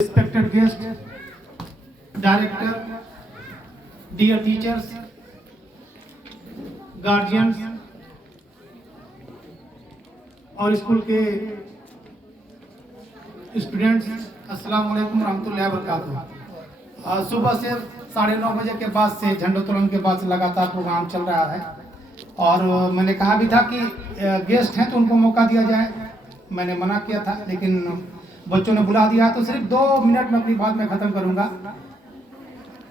Respected guests, director, dear teachers, guardians और school के students, अस्सलाम वालेकुम रहमतुल्लाहि व बरकातुहू। सुबह से 9:30 बजे के बाद से झंडोत्तोलन के बाद से लगातार प्रोग्राम चल रहा है और मैंने कहा भी था कि गेस्ट हैं तो उनको मौका दिया जाए। मैंने मना किया था लेकिन बच्चों ने बुला दिया तो सिर्फ 2 मिनट में अपनी बात में ख़त्म करूंगा।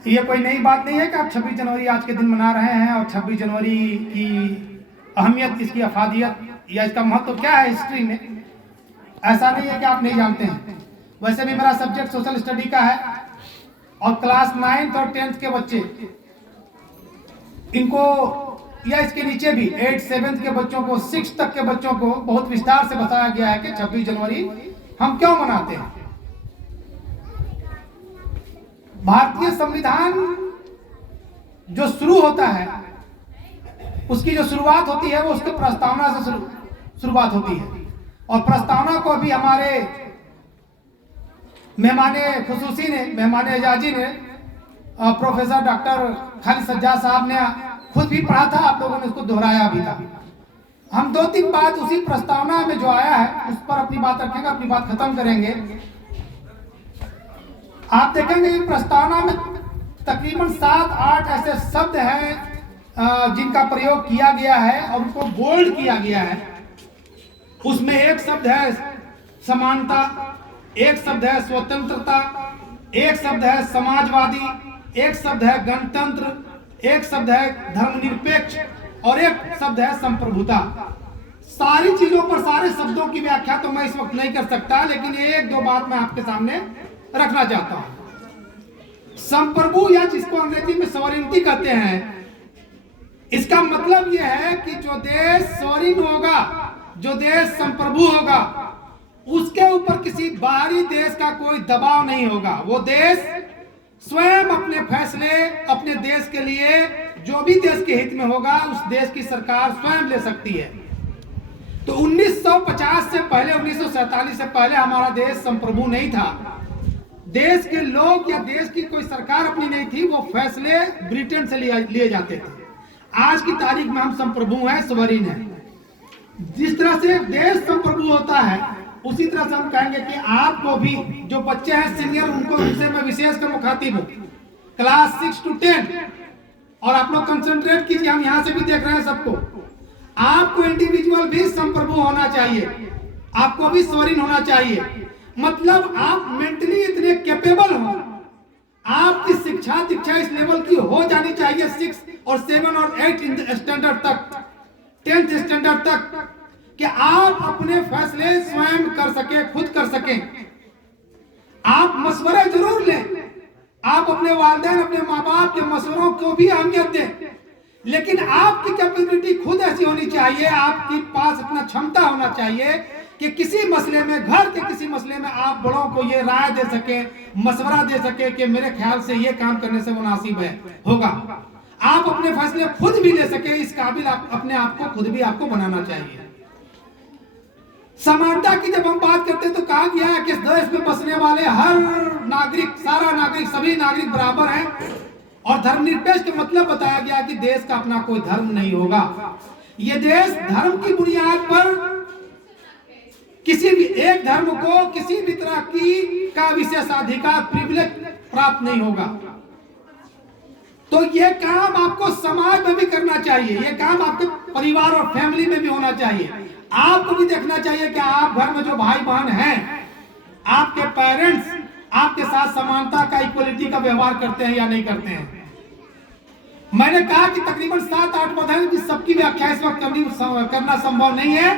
ये कोई नई बात नहीं है कि आप 26 जनवरी आज के दिन मना रहे हैं और 26 जनवरी की अहमियत, इसकी अफादियत या इसका महत्व क्या है हिस्ट्री में, ऐसा नहीं है कि आप नहीं जानते हैं। वैसे भी मेरा सब्जेक्ट सोशल स्टडी का है और क्लास 9th और 10th के बच्चे, इनको या इसके नीचे भी 8th 7th के बच्चों को, 6th तक के बच्चों को बहुत विस्तार से बताया गया है कि 26 जनवरी हम क्यों मनाते हैं। भारतीय संविधान जो शुरू होता है, उसकी जो शुरुआत होती है वो उसके प्रस्तावना से शुरुआत होती है और प्रस्तावना को भी हमारे मेहमाने खुसूसी ने, मेहमाने एजाजी ने, प्रोफेसर डॉक्टर खालिद सज्जाद साहब ने खुद भी पढ़ा था, आप लोगों ने उसको दोहराया भी था। हम 2-3 बात उसी प्रस्तावना में जो आया है उस पर अपनी बात रखेंगे, अपनी बात खत्म करेंगे। आप देखेंगे कि प्रस्तावना में तकरीबन 7-8 ऐसे शब्द हैं जिनका प्रयोग किया गया है और उनको बोल्ड किया गया है। उसमें एक शब्द है समानता, एक शब्द है स्वतंत्रता, एक शब्द है समाजवादी, एक शब्द है गणतंत्र, एक शब्द है धर्मनिरपेक्ष और एक शब्द है संप्रभुता। सारी चीजों पर, सारे शब्दों की व्याख्या तो मैं इस वक्त नहीं कर सकता, लेकिन 1-2 बात मैं आपके सामने रखना चाहता हूं। संप्रभु या जिसको अंग्रेजी में सॉवरेनिटी कहते हैं, इसका मतलब यह है कि जो देश सॉवरेन होगा, जो देश संप्रभु होगा, उसके ऊपर किसी बाहरी देश का कोई दबाव नहीं होगा। वो देश स्वयं अपने फैसले अपने देश के लिए, जो भी देश के हित में होगा, उस देश की सरकार स्वयं ले सकती है। तो 1950 से पहले, 1947 से पहले हमारा देश संप्रभु नहीं था। देश के लोग या देश की कोई सरकार अपनी नहीं थी, वो फैसले ब्रिटेन से लिए जाते थे। आज की तारीख में हम संप्रभु हैं, सॉवरेन हैं। जिस तरह से देश संप्रभु होता है, उसी तरह से हम कहेंगे कि आपको भी जो बच्चे हैं सीनियर, उनसे मैं विशेष कर मुखातिब हूं, क्लास 6 to 10, और आप लोग कंसंट्रेट कीजिए, हम यहां से भी देख रहे हैं सबको। आपको इंडिविजुअल भी संप्रभु होना चाहिए, आपको भी सॉवरेन होना चाहिए। मतलब आप मेंटली इतने कैपेबल हो, आपकी शिक्षा दीक्षा इस लेवल की हो जानी चाहिए, 6 और 7 और 8 स्टैंडर्ड तक, 10th स्टैंडर्ड तक, कि आप अपने फैसले स्वयं कर सके, खुद कर सकें। आप मशवरे जरूर लें, आप अपने वालिदैन, अपने माँ बाप के मशवरों को भी अहमियत दें, लेकिन आपकी कैपेबिलिटी खुद ऐसी होनी चाहिए, आपके पास इतना क्षमता होना चाहिए कि किसी मसले में, घर के किसी मसले में आप बड़ों को ये राय दे सके, मशवरा दे सके कि मेरे ख्याल से ये काम करने से मुनासिब है, होगा। आप अपने फैसले खुद भी ले सके, इस काबिल आप अपने आप को खुद भी आपको बनाना चाहिए। समानता की जब हम बात करते हैं तो कहा गया है कि इस देश में बसने वाले हर नागरिक, सारा नागरिक, सभी नागरिक बराबर हैं। और धर्मनिरपेक्ष का मतलब बताया गया कि देश का अपना कोई धर्म नहीं होगा। ये देश धर्म की बुनियाद पर किसी भी एक धर्म को किसी भी तरह की का विशेषाधिकार, प्रिविलेज प्राप्त नहीं होगा। तो ये काम आपको समाज में भी करना चाहिए, ये काम आपके परिवार और फैमिली में भी होना चाहिए। आपको भी देखना चाहिए कि आप घर में जो भाई बहन हैं, आपके पेरेंट्स आपके साथ समानता का, इक्वलिटी का व्यवहार करते हैं या नहीं करते हैं। मैंने कहा कि तकरीबन 7-8 पद हैं, सबकी व्याख्या इस वक्त करना संभव नहीं है।